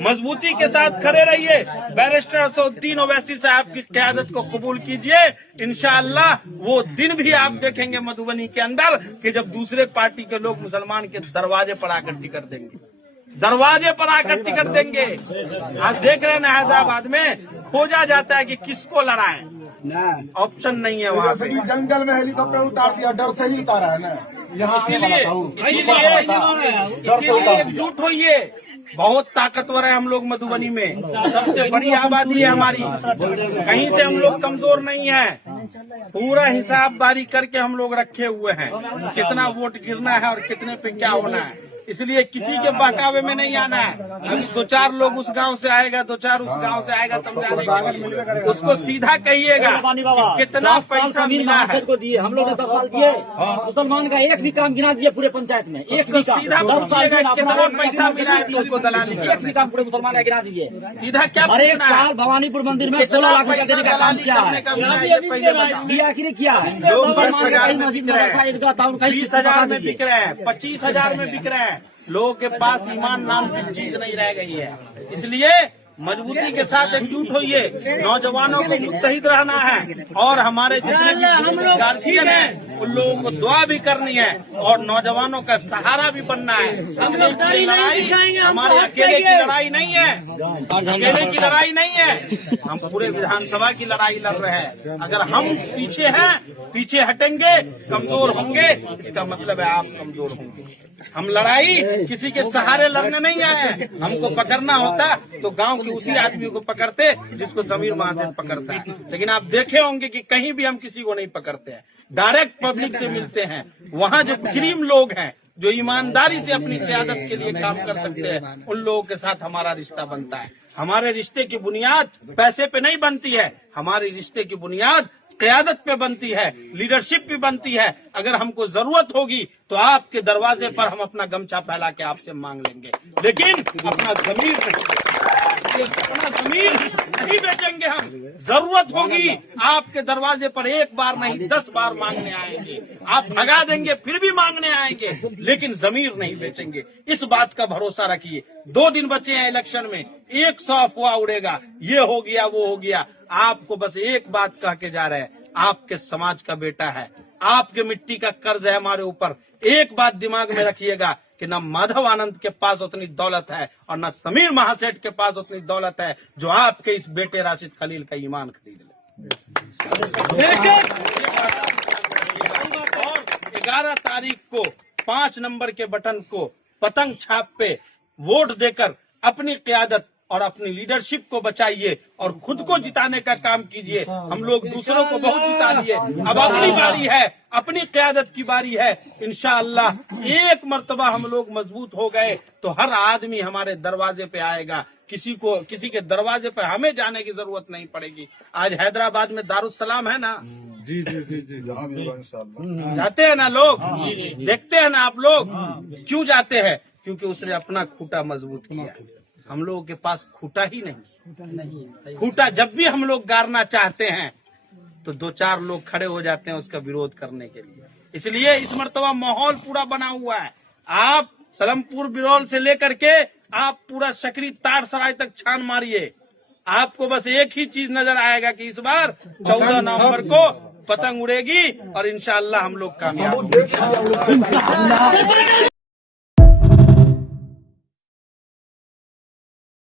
मजबूती के साथ खड़े रहिए। बैरिस्टर असदुद्दीन ओवैसी साहब की क़यादत को कबूल कीजिए। इंशाअल्लाह वो दिन भी आप देखेंगे मधुबनी के अंदर कि जब दूसरे पार्टी के लोग मुसलमान के दरवाजे पर आकर टिकट देंगे, दरवाजे पर आकर टिकट देंगे। आज देख रहे हैं ना, हैदराबाद में खोजा जाता है कि किसको लड़ाएं, ऑप्शन नहीं है वहाँ पे। जंगल में हेलीकॉप्टर उतार दिया, डर से ही उतारा है ना। इसीलिए एकजुट होइए। बहुत ताकतवर है हम लोग मधुबनी में, सबसे बड़ी आबादी है हमारी, कहीं से हम लोग कमजोर नहीं है। पूरा हिसाब बारी करके हम लोग रखे हुए हैं, कितना वोट गिरना है और कितने पे क्या होना है। इसलिए किसी के बहकावे में नहीं आना है। अभी 2-4 लोग उस गांव से आएगा, 2-4 उस गांव से आएगा समझाने के लिए, उसको सीधा कहिएगा कि कितना पैसा मिला है। को दिए हम लोग ने 10 साल दिए, मुसलमान का एक भी काम गिना दिए पूरे पंचायत में, एक भी काम। सीधा पूछिएगा कितना पैसा मिला है तुमको दलाली, एक भी काम पूरे मुसलमान ने गिना दिए। सीधा क्या हर एक साल भवानीपुर मंदिर में 16 लाख रुपया देने का काम किया है, दिया कि नहीं किया है। मुसलमान का कहीं मस्जिद मदरसा ईदगाह टाउन कहीं 20,000 में बिक रहे हैं, 25,000 में बिक रहे हैं। लोगों के पास ईमान नाम की चीज नहीं रह गई है। इसलिए मजबूती के साथ एकजुट होइए। नौजवानों को मुत्तहिद रहना है और हमारे जितने भी गार्जियन हैं उन लोगों को दुआ भी करनी है और नौजवानों का सहारा भी बनना है। इसलिए लड़ाई हमारे अकेले की लड़ाई नहीं है, अकेले की लड़ाई नहीं है। हम पूरे विधानसभा की लड़ाई लड़ रहे हैं। अगर हम पीछे हैं, पीछे हटेंगे, कमजोर होंगे, इसका मतलब है आप कमजोर होंगे। हम लड़ाई किसी के सहारे लड़ने नहीं आए हैं। हमको पकड़ना होता तो गांव के उसी आदमी को पकड़ते जिसको समीर महासेठ पकड़ता है। लेकिन आप देखे होंगे कि कहीं भी हम किसी को नहीं पकड़ते हैं, डायरेक्ट पब्लिक से मिलते हैं। वहाँ जो क्रीम लोग हैं, जो ईमानदारी से अपनी क़यादत के लिए काम कर सकते हैं, उन लोगों के साथ हमारा रिश्ता बनता है। हमारे रिश्ते की बुनियाद पैसे पे नहीं बनती है, हमारे रिश्ते की बुनियाद क़यादत पे बनती है, लीडरशिप भी बनती है। अगर हमको जरूरत होगी तो आपके दरवाजे पर हम अपना गमछा फैला के आपसे मांग लेंगे, लेकिन अपना जमीर नहीं बेचेंगे। हम जरूरत होगी आपके दरवाजे पर एक बार नहीं 10 बार मांगने आएंगे। आप भगा देंगे फिर भी मांगने आएंगे, लेकिन जमीर नहीं बेचेंगे। इस बात का भरोसा रखिए। 2 दिन बचे हैं इलेक्शन में, 100 अफवाह उड़ेगा, ये हो गया वो हो गया। आपको बस एक बात कह के जा रहे हैं, आपके समाज का बेटा है, आपके मिट्टी का कर्ज है हमारे ऊपर। एक बात दिमाग में रखिएगा कि न माधव आनंद के पास उतनी दौलत है और न समीर महासेठ के पास उतनी दौलत है जो आपके इस बेटे राशिद खलील का ईमान खरीद ले। और 11 तारीख को 5 नंबर के बटन को पतंग छाप पे वोट देकर अपनी क़यादत और अपनी लीडरशिप को बचाइए और खुद को जिताने का काम कीजिए। हम लोग दूसरों को बहुत जिता लिए, अब अपनी बारी है, अपनी क़यादत की बारी है। इंशाअल्लाह एक मर्तबा हम लोग मजबूत हो गए तो हर आदमी हमारे दरवाजे पे आएगा। किसी के दरवाजे पे हमें जाने की जरूरत नहीं पड़ेगी। आज हैदराबाद में दारुस्सलाम है ना, जी जी जी जी जाते हैं ना लोग, देखते हैं ना आप लोग। क्यों जाते हैं? क्योंकि उसने अपना खूंटा मजबूत किया। हम लोगों के पास खूंटा ही नहीं। खूंटा जब भी हम लोग गाड़ना चाहते हैं तो 2-4 लोग खड़े हो जाते हैं उसका विरोध करने के लिए। इसलिए इस मर्तबा माहौल पूरा बना हुआ है। आप सलमपुर बिरौल से लेकर के आप पूरा सकरी तारसराय तक छान मारिए, आपको बस एक ही चीज नजर आएगा कि इस बार 14 नवंबर को पतंग उड़ेगी और इंशाअल्लाह हम लोग कामयाब होंगे।